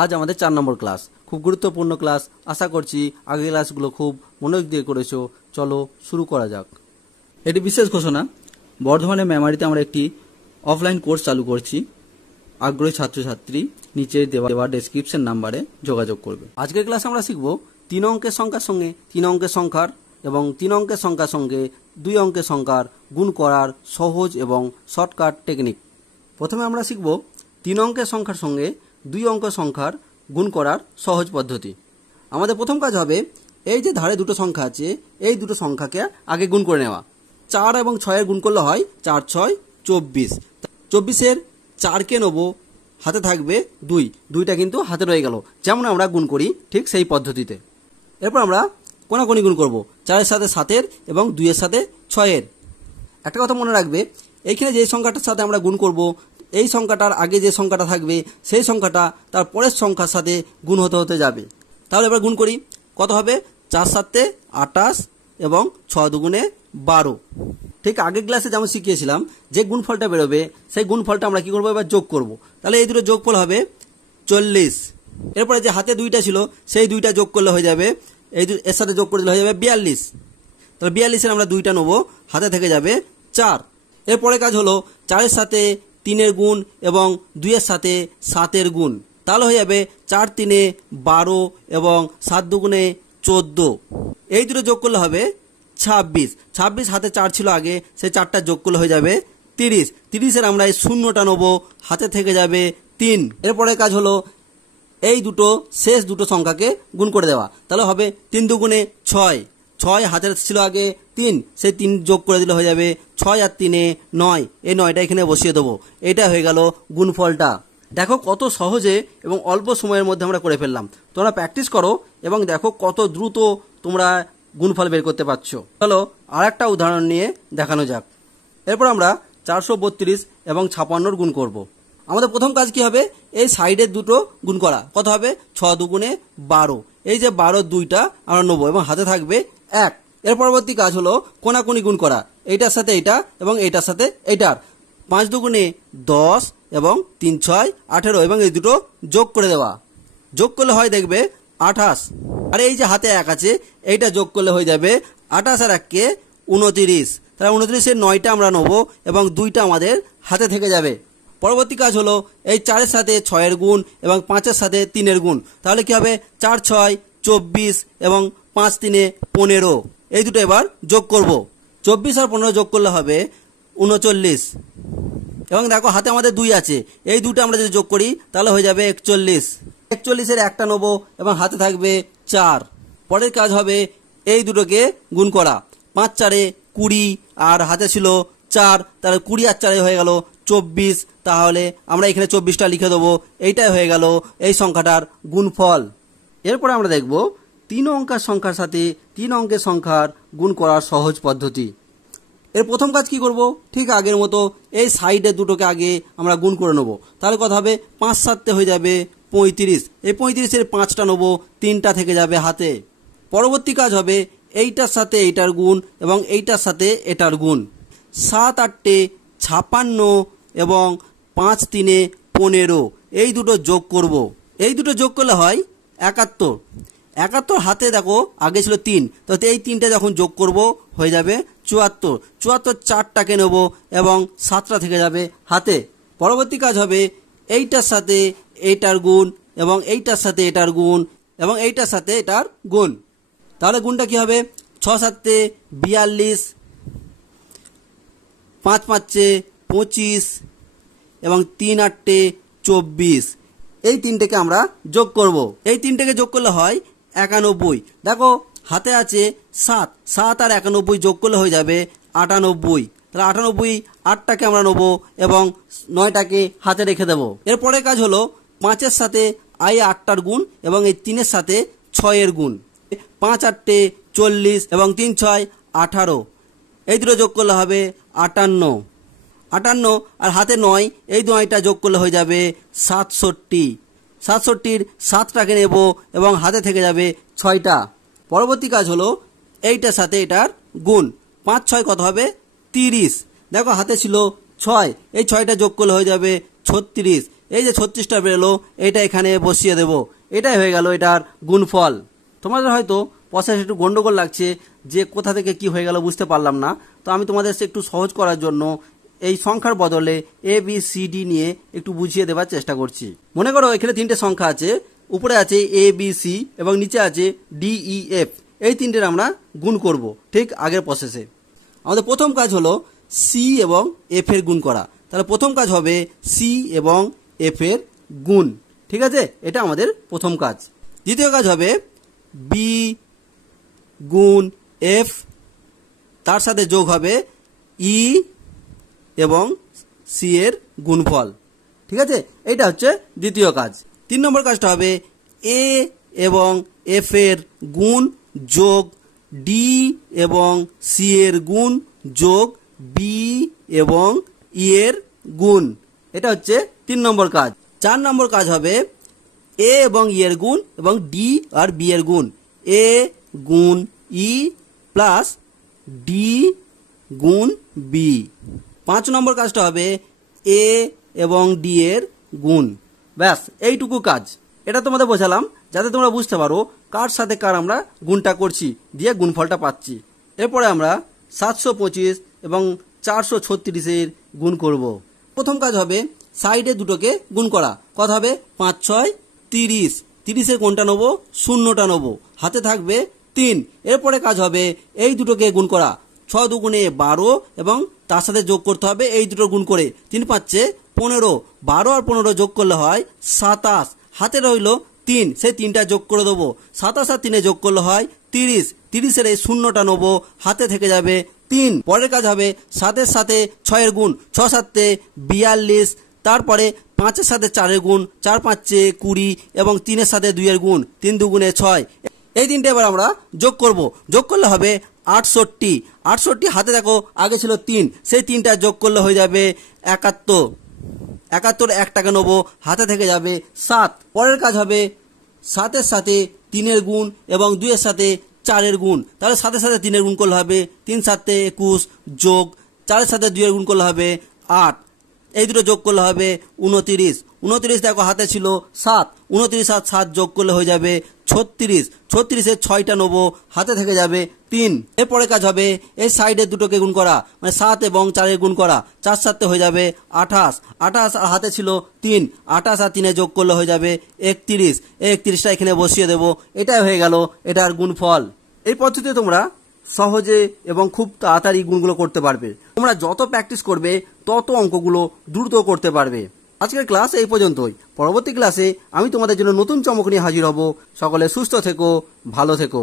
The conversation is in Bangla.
আজ আমাদের 4 নম্বর ক্লাস, খুব গুরুত্বপূর্ণ ক্লাস। আশা করছি আগের ক্লাসগুলো খুব মনোযোগ দিয়ে করেছো। চলো শুরু করা যাক। এটি বিশেষ ঘোষণা, বর্ধমানের মেমারিতে আমরা একটি অফলাইন কোর্স চালু করছি। আগ্রহী ছাত্রছাত্রী নিচে দেওয়া ডেসক্রিপশন নাম্বারে যোগাযোগ করবে। আজকের ক্লাসে আমরা শিখব 3 অঙ্কের সংখ্যার সঙ্গে 3 অঙ্কের সংখ্যার এবং 3 অঙ্কের সংখ্যার সঙ্গে 2 অঙ্কের সংখ্যার গুণ করার সহজ এবং শর্টকাট টেকনিক। প্রথমে আমরা শিখব 3 অঙ্কের সংখ্যার সঙ্গে 2 অঙ্কের সংখ্যার গুণ করার সহজ পদ্ধতি। আমাদের প্রথম কাজ হবে, এই যে ধারে দুটো সংখ্যা আছে, এই দুটো সংখ্যাকে আগে গুণ করে নেওয়া। 4 এবং 6 এর গুণ করলে হয় 4 6 24। 24-এর 4কে নেব, হাতে থাকবে 2, 2টা কিন্তু হাতে রয়ে গেল। যেমন আমরা গুণ করি ঠিক সেই পদ্ধতিতে। এরপর আমরা কোনাকুনি গুণ করব, 4-এর সাথে 7-এর এবং 2-এর সাথে 6-এর। একটা কথা মনে রাখবে, এইখানে যে সংখ্যাটার সাথে আমরা গুণ করব, এই সংখ্যাটার আগে যে সংখ্যাটা থাকবে সেই সংখ্যাটা তার পরের সংখ্যার সাথে গুণ হতে হতে যাবে। তাহলে এবার গুণ করি, কত হবে? 4 7 28 এবং 6 2 12। ঠিক আগের ক্লাসে যেমন শিখিয়েছিলাম, যে গুণফলটা বেরোবে সেই গুণফলটা আমরা কি করব, এবার যোগ করব। তাহলে এই দুটো যোগফল হবে 40। এরপরে যে হাতে 2টা ছিল সেই 2টা যোগ করলে হয়ে যাবে, এর সাথে যোগ করে দিলে হয়ে যাবে 42। তাহলে 42-এর আমরা 2টা নেব, হাতে থেকে যাবে 4। এরপরে কাজ হলো 4-এর সাথে 3-এর গুণ এবং 2-এর সাথে 7-এর গুণ। তাহলে হয়ে যাবে 4 3 12 এবং 7 2 14। এই দুটো যোগ করলে হবে 26। 26 হাতে 4 ছিল আগে, সেই 4টা যোগ করলে হয়ে যাবে 30। 30-এর আমরা এই শূন্যটা নেব, হাতে থেকে যাবে 3। এরপরে কাজ হলো এই দুটো শেষ দুটো সংখ্যাকে গুণ করে দেওয়া। তাহলে হবে 3 2 6। 6 হাতের ছিল আগে 3, সেই 3 যোগ করে দিলে হয়ে যাবে 6 আর 3 9। এই 9টা এখানে বসিয়ে দেবো। এটা হয়ে গেল গুণফলটা। দেখো কত সহজে এবং অল্প সময়ের মধ্যে আমরা করে ফেললাম। তোমরা প্র্যাকটিস করো এবং দেখো কত দ্রুত তোমরা গুণফল বের করতে পারছো। চলো আর একটা উদাহরণ নিয়ে দেখানো যাক। এরপর আমরা 432 এবং 56-র গুণ করব। আমাদের প্রথম কাজ কি হবে, এই সাইডের দুটো গুণ করা। কত হবে? 6 2 12। এই যে 12 2টা আমরা নেবো এবং হাতে থাকবে 1। এর পরবর্তী কাজ হলো কোনাকুনি গুণ করা, এইটার সাথে এইটা এবং এইটার সাথে এইটার। 5 2 10 এবং 3 6 18 এবং এই দুটো যোগ করে দেওয়া। যোগ করলে হয় দেখবে 28। আর এই যে হাতে 1 আছে, এইটা যোগ করলে হয়ে যাবে 28 আর 1 29। তাহলে 29-এর 9টা আমরা নেবো এবং 2টা আমাদের হাতে থেকে যাবে। পরবর্তী কাজ হলো এই 4-এর সাথে 6-এর গুণ এবং 5-এর সাথে 3-এর গুণ। তাহলে কি হবে? 4 6 24 এবং 5 3 15। এই দুটো এবার যোগ করব। 24 আর 15 যোগ করলে হবে 39। এবং দেখো হাতে আমাদের 2 আছে, এই দুটো আমরা যদি যোগ করি তাহলে হয়ে যাবে 41। 41-এর একটা নেবো এবং হাতে থাকবে 4। পরের কাজ হবে এই দুটোকে গুণ করা। 5 4 20 আর হাতে ছিল 4, তাহলে 20 আর 4 হয়ে গেল 24। তাহলে আমরা এখানে 24টা লিখে দেবো। এইটাই হয়ে গেল এই সংখ্যাটার গুণফল। এরপরে আমরা দেখব 3 অঙ্কের সংখ্যার সাথে 3 অঙ্কের সংখ্যার গুণ করার সহজ পদ্ধতি। এর প্রথম কাজ কি করব, ঠিক আগের মতো এই সাইডের দুটোকে আগে আমরা গুণ করে নেব। তাহলে কথা হবে 5 7 হয়ে যাবে 35। এই 35-এর 5টা নেব, 3টা থেকে যাবে হাতে। পরবর্তী কাজ হবে এইটার সাথে এইটার গুণ এবং এইটার সাথে এটার গুণ। 7 8 56 এবং 5 3 15। এই দুটো যোগ করব। এই দুটো যোগ করলে হয় 71। 71 হাতে দেখো আগে ছিল 3, তো এই 3টা যখন যোগ করব হয়ে যাবে 74। 74 4টাকে নেব এবং 7টা থেকে যাবে হাতে। পরবর্তী কাজ হবে এইটার সাথে এইটার গুণ এবং এইটার সাথে এটার গুণ এবং এইটার সাথে এটার গুণ। তাহলে গুণটা কি হবে? 6 7 42, 5 5 25 এবং 3 8 24। এই 3টেকে আমরা যোগ করব। এই 3টেকে যোগ করলে হয় 91। দেখো হাতে আছে 7, 7 আর 91 যোগ করলে হয়ে যাবে 98। তাহলে 98, 8টাকে আমরা নেবো এবং 9টাকে হাতে রেখে দেবো। এরপরে কাজ হলো 5-এর সাথে 8টার গুণ এবং এই 3-এর সাথে 6-এর গুণ। 5 8 40 এবং 3 6 18। এই দুটো যোগ করলে হবে 58। 58 আর হাতে 9, এই 9টা যোগ করলে হয়ে যাবে 67। 67-র 7টাকে নেব এবং হাতে থেকে যাবে 6টা। পরবর্তী কাজ হলো এইটার সাথে এটার গুণ। 5 6 কত হবে? 30। দেখো হাতে ছিল 6, এই 6টা যোগ করলে হয়ে যাবে 36। এই যে 36টা বেরোলো, এটা এখানে বসিয়ে দেব। এটাই হয়ে গেল এটার গুণফল। তোমাদের হয়তো প্রসেস একটু গন্ডগোল লাগছে যে কোথা থেকে কি হয়ে গেল বুঝতে পারলাম না, তো আমি তোমাদের একটু সহজ করার জন্য এই সংখ্যার বদলে এ বি সি ডি নিয়ে একটু বুঝিয়ে দেওয়ার চেষ্টা করছি। মনে করো এখানে 3টে সংখ্যা আছে, উপরে আছে এ বি সি এবং নিচে আছে ডি ই এফ। এই 3টের আমরা গুণ করব ঠিক আগের প্রসেসে। আমাদের প্রথম কাজ হলো সি এবং এফ এর গুণ করা। তাহলে প্রথম কাজ হবে সি এবং এফ এর গুণ, ঠিক আছে, এটা আমাদের প্রথম কাজ। দ্বিতীয় কাজ হবে বি গুণ এফ, তার সাথে যোগ হবে ই এবং সি এর গুণফল, ঠিক আছে, এইটা হচ্ছে দ্বিতীয় কাজ। 3 নম্বর কাজটা হবে এ এবং এফ এর গুণ যোগ ডি এবং সি এর গুণ যোগ বি এবং ই এর গুণ, এটা হচ্ছে 3 নম্বর কাজ। 4 নম্বর কাজ হবে এ এবং ই এর গুণ এবং ডি আর বি এর গুণ, এ গুণ ই প্লাস ডি গুণ বি। 5 নম্বর কাজটা হবে এ এবং ডি এর গুণ। ব্যাস এইটুকু কাজ। এটা তোমাদের বোঝালাম যাতে তোমরা বুঝতে পারো কার সাথে কার আমরা গুণটা করছি, দিয়ে গুণফলটা পাচ্ছি। এরপরে আমরা 725 এবং 436 গুণ করব। প্রথম কাজ হবে সাইডে দুটোকে গুণ করা। কত হবে? 5 6 30। 30-এর কোনটা নেবো? শূন্যটা নেবো, হাতে থাকবে 3। এরপরে কাজ হবে এই দুটোকে গুণ করা। 6 দুগুণে 12 এবং তার সাথে যোগ করতে হবে এই দুটো গুণ করে। 3 5 15, 12 আর 15 যোগ করলে হয় 27। হাতে রইল 3, সেই 3টা যোগ করে দেবো। 27 আর 3 যোগ করলে হয় 30। 30-এর এই শূন্যটা নেবো, হাতে থেকে যাবে 3। পরের কাজ হবে 7-এর সাথে 6-এর গুণ। 6 7 42, তারপরে 5-এর সাথে 4-এর গুণ, 4 5 20 এবং 3-এর সাথে 2-এর গুণ, 3 2 6। এই 3টে এবার আমরা যোগ করব। যোগ করলে হবে 68। 68 হাতে দেখো আগে ছিল 3, সেই 3টা যোগ করলে হয়ে যাবে 71। 71 1টাকে নেবো, হাতে থেকে যাবে 7। পরের কাজ হবে 7-এর সাথে 3-এর গুণ এবং 2-এর সাথে 4-এর গুণ। তাহলে 7-এর সাথে 3-এর গুণ করলে হবে 3 7 21 যোগ 4-এর সাথে 2-এর গুণ করলে হবে 8। এই দুটো যোগ করলে হবে 29। 29 দেখো হাতে ছিল 7, 29 আর 7 যোগ করলে হয়ে যাবে 36। 36-এর 6টা নেবো, হাতে থেকে যাবে 3। এরপরে কাজ হবে এই সাইডের দুটোকে গুণ করা, মানে 7 এবং 4-এর গুণ করা। 4 7 হয়ে যাবে 28। 28 আর হাতে ছিল 3, 28 আর 3-এ যোগ করলে হয়ে যাবে 31। এই 31টা এখানে বসিয়ে দেবো। এটাই হয়ে গেল এটার গুণফল। এই পদ্ধতিতে তোমরা সহজে এবং খুব তাড়াতাড়ি গুণগুলো করতে পারবে। তোমরা যত প্র্যাকটিস করবে তত অঙ্কগুলো দ্রুত করতে পারবে। আজকের ক্লাস এই পর্যন্তই। পরবর্তী ক্লাসে আমি তোমাদের জন্য নতুন চমক নিয়ে হাজির হব। সকলে সুস্থ থেকো, ভালো থেকো।